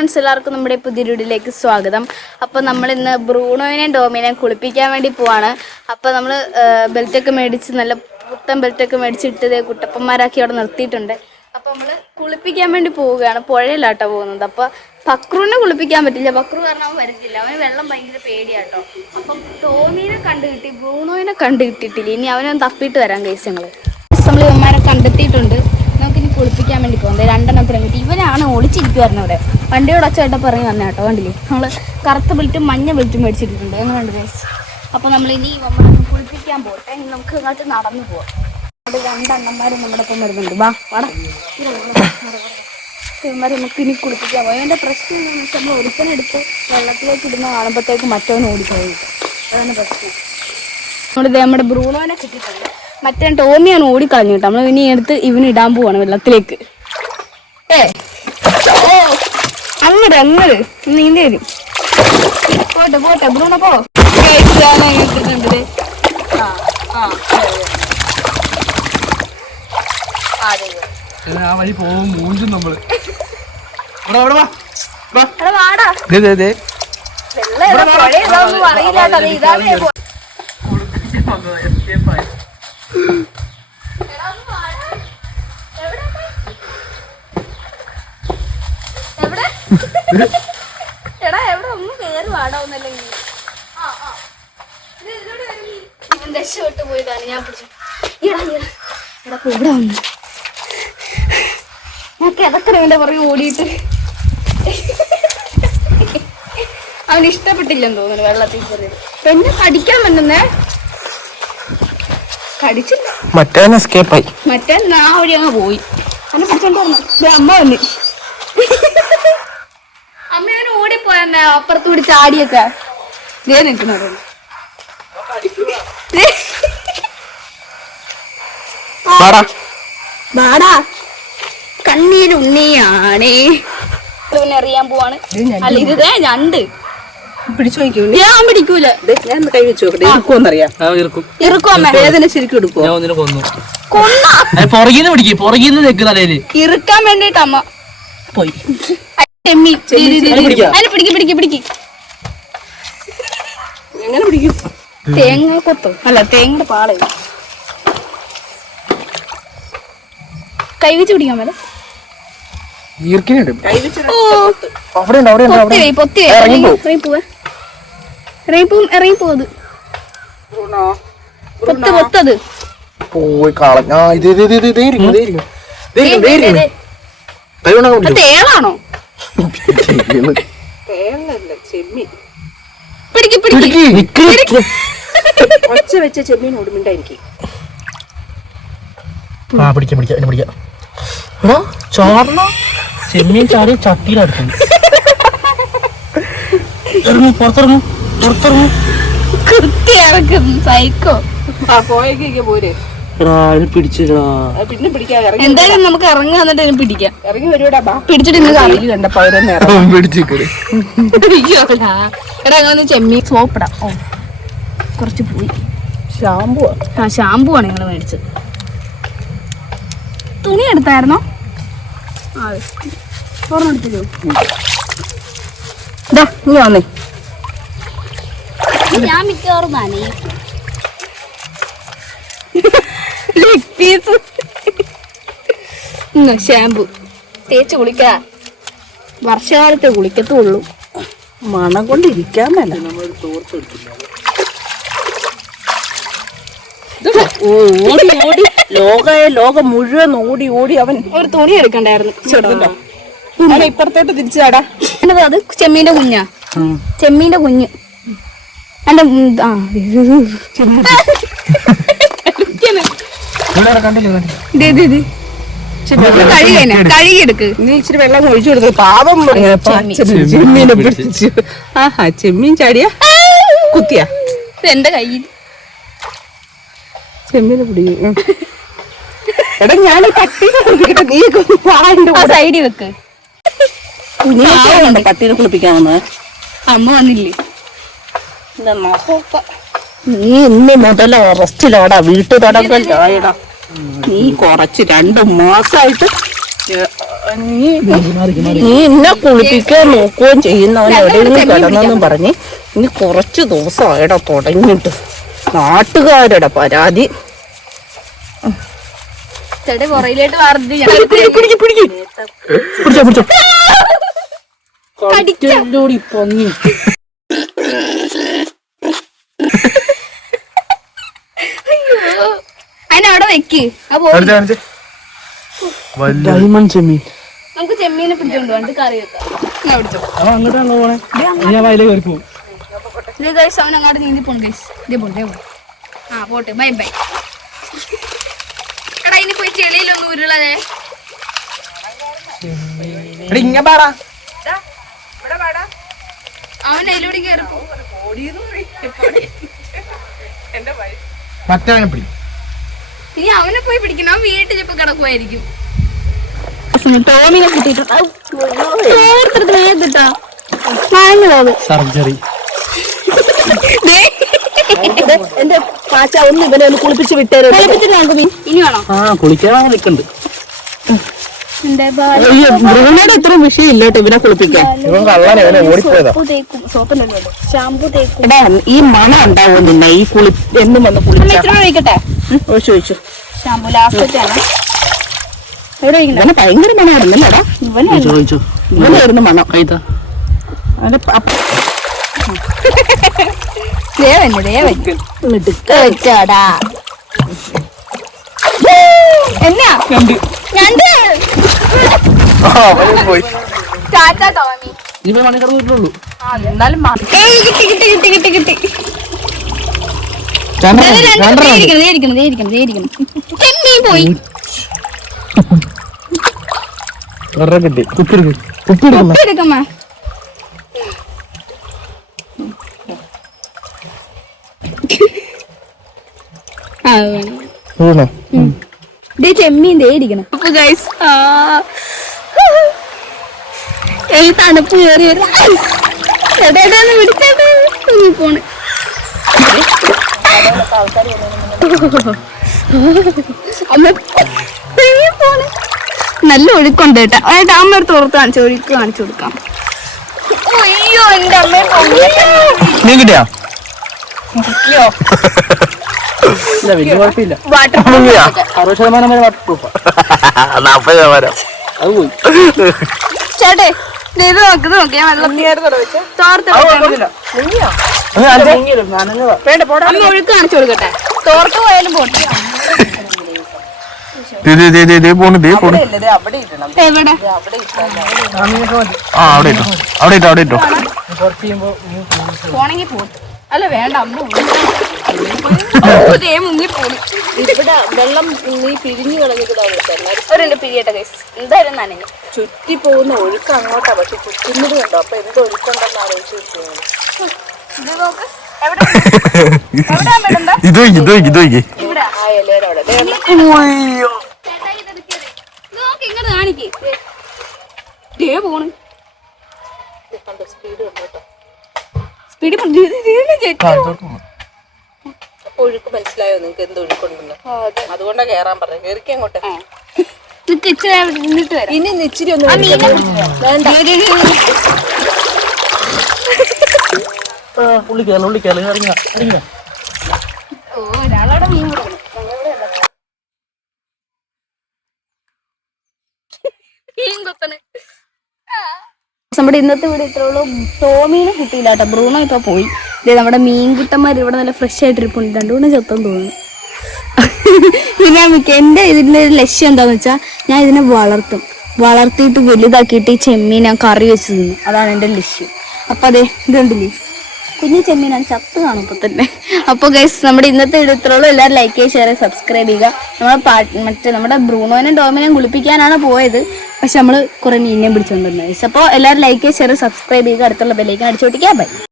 Friends എല്ലാവർക്കും നമ്മുടെ പുതിയ വീഡിയോയിലേക്ക് സ്വാഗതം. അപ്പോൾ നമ്മൾ ഇന്ന് ബ്രൂണോവിനെയും ഡോമിനെയും കുളിപ്പിക്കാൻ വേണ്ടി പോവാണ്. അപ്പോൾ നമ്മൾ ബെൽറ്റൊക്കെ മേടിച്ച് നല്ല പുത്തൻ ബെൽറ്റൊക്കെ മേടിച്ചിട്ട് കുട്ടപ്പന്മാരാക്കി അവിടെ നിർത്തിയിട്ടുണ്ട്. അപ്പോൾ നമ്മൾ കുളിപ്പിക്കാൻ വേണ്ടി പോവുകയാണ്. പുഴയിലാട്ടോ പോകുന്നത്. അപ്പോൾ പക്രുവിനെ കുളിപ്പിക്കാൻ പറ്റില്ല. പക്രു കാരണം അവൻ വരത്തില്ല. അവന് വെള്ളം ഭയങ്കര പേടിയാട്ടോ. അപ്പം ടോമിനെ കണ്ടു കിട്ടി ബ്രൂണോവിനെ കണ്ടു കിട്ടിയിട്ടില്ല. ഇനി അവനെ തപ്പിയിട്ട് വരാം കേസ് ഞങ്ങൾ നമ്മൾ ഇവന്മാരെ കണ്ടെത്തിയിട്ടുണ്ട്. കുളിപ്പിക്കാൻ വേണ്ടി പോകുന്നത്. രണ്ടെണ്ണം തുടങ്ങിയിട്ട് ഇവനാണ് ഒളിച്ചിരിക്കുമായിരുന്നു അവിടെ. വണ്ടിയോട് ഒച്ചയായിട്ട് പറഞ്ഞ് വന്ന കേട്ടോ വണ്ടിയിൽ നമ്മൾ കറുത്ത ബെൽറ്റും മഞ്ഞ ബെൽറ്റും മേടിച്ചിട്ടുണ്ട് എങ്ങനെയുണ്ട് ഗൈസ് അപ്പോൾ നമ്മൾ ഇനി കുളിപ്പിക്കാൻ പോട്ടെ. ഇനി നമുക്ക് ഇങ്ങോട്ട് നടന്നു പോവാം. രണ്ടെണ്ണന്മാരും നമ്മുടെ ഒപ്പം വരുന്നുണ്ട്. വാ വാടാ. നമുക്ക് ഇനി കുളിപ്പിക്കാൻ പോയി അതിന്റെ പ്രശ്നം എന്താണെന്ന് വെച്ചാൽ നമ്മൾ ഒരുത്തനെടുത്ത് വെള്ളത്തിലേക്ക് ഇടുന്ന കാണുമ്പോഴത്തേക്ക് മറ്റവൻ ഓടിപ്പോയി അതാണ് പ്രശ്നം. നമ്മളിത് നമ്മുടെ ബ്രൂണോനെ കിട്ടിയിട്ടുണ്ട്. മറ്റേ ടോമിയാണ് ഓടിക്കളഞ്ഞു കേട്ടോ നമ്മൾ ഇനി എടുത്ത് ഇവന് ഇടാൻ പോവാണ് വെള്ളത്തിലേക്ക്. ഏ. ഓ. അങ്ങട് അങ്ങട്. നീന്തി വരും. പോട്ടെ പോട്ടെ. ബ്രൂണ പോ. ഇട്ടിട്ടുണ്ട്. ആ വഴി പോകും മൂഞ്ചും നമ്മൾ. വെള്ളം ഏതാ പുഴ ഏതാന്നും അറിയില്ല കേട്ടോ. ദേ ഇതാണ് പോ- കുളിപ്പിക്കാൻ വന്നതാ, escape ആയി. എടാ, ഒന്ന് വാടാ. എവിടെ എവിടെ എടാ എവിടെ ഒന്നും രക്ഷപ്പെട്ട് പോയതാണ് ഞാൻ പിടിച്ചു. എടാ എടാ. എടാ വന്നു. ഞാൻ കിടക്കണ ഇവന്റെ പുറകെ ഓടിയിട്ട്. അവന് ഇഷ്ടപ്പെട്ടില്ലെന്ന് തോന്നുന്നു വെള്ളത്തിൽ കയറിയത് എന്നെ കടിക്കാൻ പറ്റുന്നേ കടിച്ചില്ല. മറ്റവൻ എസ്കേപ്പായി ആയി. മറ്റേ ആ വഴി അങ്ങ് പോയി. എന്നെ പിടിച്ചോണ്ട് അമ്മ വന്ന്. അവന് ഓടിപ്പോയെന്നെ അപ്പുറത്തൂടി ചാടിയൊക്കെ. ദേ നിൽക്കുന്നത് വാടാ. കണ്ണീരുണ്ണിയാണേ പോവാണ്. അല്ല ഇത് ദേ ഞണ്ട്. പിടിച്ചു ഞാൻ പിടിക്കൂല. ഞാൻ കൈ വെച്ച് വേദന ശരിക്കും ഞാൻ ഒന്നിനെ കൊന്നു. കൊന്ന. പുറകിന്ന് പിടിക്കും. പുറകിന്ന് നിൽക്ക് തലയിൽ. ഇറുക്കാൻ വേണ്ടിട്ട് പോയി. ചെമ്മീൻ അതിനെ പിടിക്കാം? അതിന് പിടിക്ക് പിടിക്ക് പിടിക്ക് എങ്ങനെ പിടിക്കും തേങ്ങ കൊത്തോ അല്ല തേങ്ങയുടെ പാള കൈവച്ച് പിടിക്കാൻ മേലെ. തേളാണോ ഒച്ച വെച്ച ചെമ്മീൻ ഓടുമിണ്ടായിരിക്കും ആ പിടിക്കാം പിടിക്കാം എന്നെ പിടിക്കാം. എടാ ചാടണ? ചെമ്മീൻ ചാടി ചട്ടിയിലടുക്കുന്നു ഇറങ്ങി പുറത്തിറങ്ങും സൈക്കോ. ആ പോയേക്ക് പോരെ. എടാ ഇത് പിടിച്ചിടാ. പിന്നെ പിടിക്കാൻ ഇറങ്ങി എന്തായാലും നമുക്ക് ഇറങ്ങി വന്നിട്ട് ഇതിനെ പിടിക്കാം. ഇറങ്ങി പിടിച്ചിട്ട് ഇന്ന് കാണാം കയ്യിൽ കണ്ടപ്പോ എടാ അങ്ങനെ ചെമ്മീൻ സോപ്പിടാം ഓ കുറച്ച് പോയി ഷാമ്പു ആ ഷാമ്പു ആണ് ഞങ്ങൾ മേടിച്ചത്. തുണി എടുത്തായിരുന്നോ? ഇതാ നീ വന്നേ. ഞാൻ മിക്കവാറും നനയും. പീസ്. ഷാമ്പു തേച്ച് കുളിക്ക. വർഷകാലത്തെ കുളിക്കത്തുള്ളൂ. മണം കൊണ്ട് ഇരിക്കാൻ മേല. ഓ, ഓടി ഓടി. ലോകയെ ലോകം മുഴുവൻ ഓടി ഓടി അവൻ. ഒരു തുണി എടുക്കണ്ടായിരുന്നു. ചെറുതല്ലോ ഇപ്പുറത്തോട്ട് തിരിച്ചാടാ. എന്നത് അത്? ചെമ്മീന്റെ കുഞ്ഞാ? ചെമ്മീന്റെ കുഞ്ഞ്. എന്റെ ആ ഇവിടെ കണ്ടില്ല കണ്ടില്ല ഇത് ഇത് ഇത് കഴുകി തന്നെ കഴുകിയെടുക്ക് നീ ഇച്ചിരി വെള്ളം ഒഴിച്ചു കൊടുത്തു പാവം ഇങ്ങനെ ചെമ്മീനെ പിടിച്ചു. ആഹാ ചെമ്മീൻ ചാടിയ? കുത്തിയ? എന്റെ കയ്യിൽ ചെമ്മീനെ പിടിക്കും എടാ ഞാൻ നീ സൈഡിൽ വെക്ക്. നീ പട്ടീനെ കുളിപ്പിക്കാൻ വന്നത് അമ്മ വന്നില്ലേ? നീ ഇന്ന് മുതൽ റെസ്റ്റിലോടാ. വീട്ടു തുടങ്ങലായടാ നീ കുറച്ച് രണ്ട് മാസമായിട്ട് നീ നീ എന്നെ കുളിപ്പിക്കാൻ നോക്കുകയും ചെയ്യുന്നവൻ എവിടെയെങ്കിലും കിടന്നെന്നും പറഞ്ഞ് ഇനി കുറച്ച് ദിവസമായിട തുടങ്ങിയിട്ട്. നാട്ടുകാരുടെ പരാതി. ചേട്ടാ പൊങ്ങി വാർത്തി അതിനവിടെ വെക്ക്. ഡയമണ്ട് ചെമ്മീൻ. നമുക്ക് ചെമ്മീനെ പിടിച്ചോണ്ട് കറി വെക്കാം. പിടിച്ചോ. പോണേ. ഞാൻ വയലേ കയറി പോകും ഇത് ഗൈസ് അവൻ അങ്ങോട്ട് നീന്തി പോണ് ഗൈസ് ഇതേ ആ പോട്ടെ. ബൈ ബൈ എടാ ഇനി പോയി ചെളിയിലൊന്നും ഉരുളതേ ഇങ്ങ പാടാ. അവൻ അതിലൂടെ കയറി പോ. മറ്റേ പിടി. ഇനി അവനെ പോയി പിടിക്കണം. അവൻ വീട്ടിൽ ഇപ്പൊ കിടക്കുമായിരിക്കും ടോമിനെ വാങ്ങുന്നത് സർജറി. എന്റെ പാച്ച ഒന്ന് ഇവനെ ഒന്ന് കുളിപ്പിച്ച് വിട്ടേരും? ഇനി വേണോ? ആ കുളിക്കാൻ നിൽക്കുന്നുണ്ട് ബ്രൂണയുടെ ഇത്ര വിഷയമില്ല കേട്ടോ ഇവനെ കുളിപ്പിക്കാൻ. ഈ മണം ഉണ്ടാവും നിന്നെ? ഈ കുളി എന്നും വന്ന് ഒഴിക്കട്ടെ ഒഴിച്ചു ഷാമ്പു ലാസ്റ്റ് ഭയങ്കര മണമായിരുന്നല്ലോടാ ചോദിച്ചു ഇവനായിരുന്നു മണം. കൈതാ വെച്ചോടാ എന്നാ? ഞണ്ട് പോയി. ടാറ്റ ടോമി. എന്നാലും കിട്ടി കിട്ടി കിട്ടി കിട്ടി കിട്ടി. പോയി. കിട്ടി. കുപ്പിടുക്കും ചെമ്മീൻ ദേ ഇരിക്കണം. അപ്പൊ ഗൈസ് ഈ തണുപ്പ് കയറി വരും എടേടാന്ന് നീ പോണ്. നല്ല ഒഴുക്കുണ്ട് കേട്ടോ. ഏട്ടാ അമ്മ എടുത്ത് ഓർത്ത് കാണിച്ചു ഒഴുക്ക് കാണിച്ചു കൊടുക്കാം. അയ്യോ എന്റെ അമ്മ നീ കിട്ടിയാ? ഇല്ല വലിയ കുഴപ്പമില്ല. വാട്ടർ മുങ്ങിയാ അറുപത് ശതമാനം വരെ വാട്ടർ പ്രൂഫാ. നാപ്പത് ശതമാനം. അത് പോയി. ചേട്ടേ ഇത് നോക്ക് ഇത് നോക്ക് ഞാൻ വെള്ളം തോർത്ത് വേണ്ട പോടാ. അമ്മ ഒഴുക്ക് കാണിച്ചു കൊടുക്കട്ടെ. തോർത്ത് പോയാലും പോട്ടെ. ദേ, ദേ, ദേ, ദേ, ദേ പോണ് ദേ പോണ്. അവിടെ ഇടണം. എവിടെ? ആ അവിടെ ഇട്ടോ. അവിടെ ഇട്ടോ അവിടെ അല്ല വേണ്ട അമ്മ. ദേ മുങ്ങി പോണു ഇവിടെ വെള്ളം നീ പിരിഞ്ഞു രണ്ട് പിരിയട്ടെ ഗൈസ് എന്തായാലും നനഞ്ഞു. ചുറ്റി പോകുന്ന ഒഴുക്ക് അങ്ങോട്ടാ പക്ഷെ ചുറ്റുന്നത് കണ്ടോ? അപ്പൊ എന്ത് ഒഴുക്കുണ്ടെന്ന് ആലോചിച്ച് ഇത് നോക്ക്. എവിടെ? എവിടെ ഇത് ഇത് ഇത് ഇവിടെ. ആ ഇലയുടെ അവിടെ. ഇങ്ങോട്ട് കാണിക്ക്. ദേ. പോണ്. സ്പീഡ് ഉണ്ട് കേട്ടോ? സ്പീഡ് ഒഴുക്ക് മനസ്സിലായോ? നിങ്ങൾക്ക് എന്ത് ഒഴുക്കുണ്ടെന്ന്? അതുകൊണ്ടാ കേറാൻ പറഞ്ഞത്. കേറിക്കേ അങ്ങോട്ട്. ഇനി ഇച്ചിരി ഒന്ന് ആ മീനെ വേണ്ട. വേണ്ട ഉള്ളി കയറല ഉള്ളി കയറല ഇറങ്ങ ഇറങ്ങ. ഓ ഒരാളവിടെ മീൻ കൊടുക്കണം മീൻ കൊത്തണേ. നമ്മുടെ ഇന്നത്തെ വീട് ഇത്രയുള്ളൂ ടോമീനെ കിട്ടിയില്ല കേട്ടോ. ബ്രൂണോ ഇപ്പൊ പോയി. ഇത് നമ്മുടെ മീൻകുട്ടന്മാർ ഇവിടെ നല്ല ഫ്രഷ് ആയിട്ട് ഇരിപ്പുണ്ട് രണ്ടുകൂടെ ചെത്തം തോന്നുന്നു. ഞാൻ മിക്ക എന്റെ ഇതിന്റെ ലക്ഷ്യം എന്താണെന്ന് വെച്ചാൽ ഞാൻ ഇതിനെ വളർത്തും. വളർത്തിയിട്ട് വലുതാക്കിയിട്ട് ഈ ചെമ്മീൻ ഞാൻ കറി വെച്ച് തിന്നു. അതാണ് എന്റെ ലക്ഷ്യം. അപ്പം അതെ ഇതുണ്ടല്ലേ കുഞ്ഞു ചെമ്മീനാണ് ചത്ത് കാണും ഇപ്പം തന്നെ. അപ്പോൾ ഗൈസ് നമ്മുടെ ഇന്നത്തെ ഇടത്തോളം എല്ലാവരും ലൈക്ക് ചെയ്യുക ഷെയർ സബ്സ്ക്രൈബ് ചെയ്യുക. നമ്മളെ പാട്ട് മറ്റേ നമ്മുടെ ബ്രൂണോനെയും ഡോമിനെയും കുളിപ്പിക്കാനാണ് പോയത്. പക്ഷെ നമ്മൾ കുറേ മീനിനെ പിടിച്ചുകൊണ്ടിരുന്നത് ഗൈസ് അപ്പോൾ എല്ലാവരും ലൈക്ക് ചെയ്യുക ഷെയർ സബ്സ്ക്രൈബ് ചെയ്യുക. അടുത്തുള്ള ബെല്ലേക്ക് അടിച്ചോട്ടിക്കുക ബൈ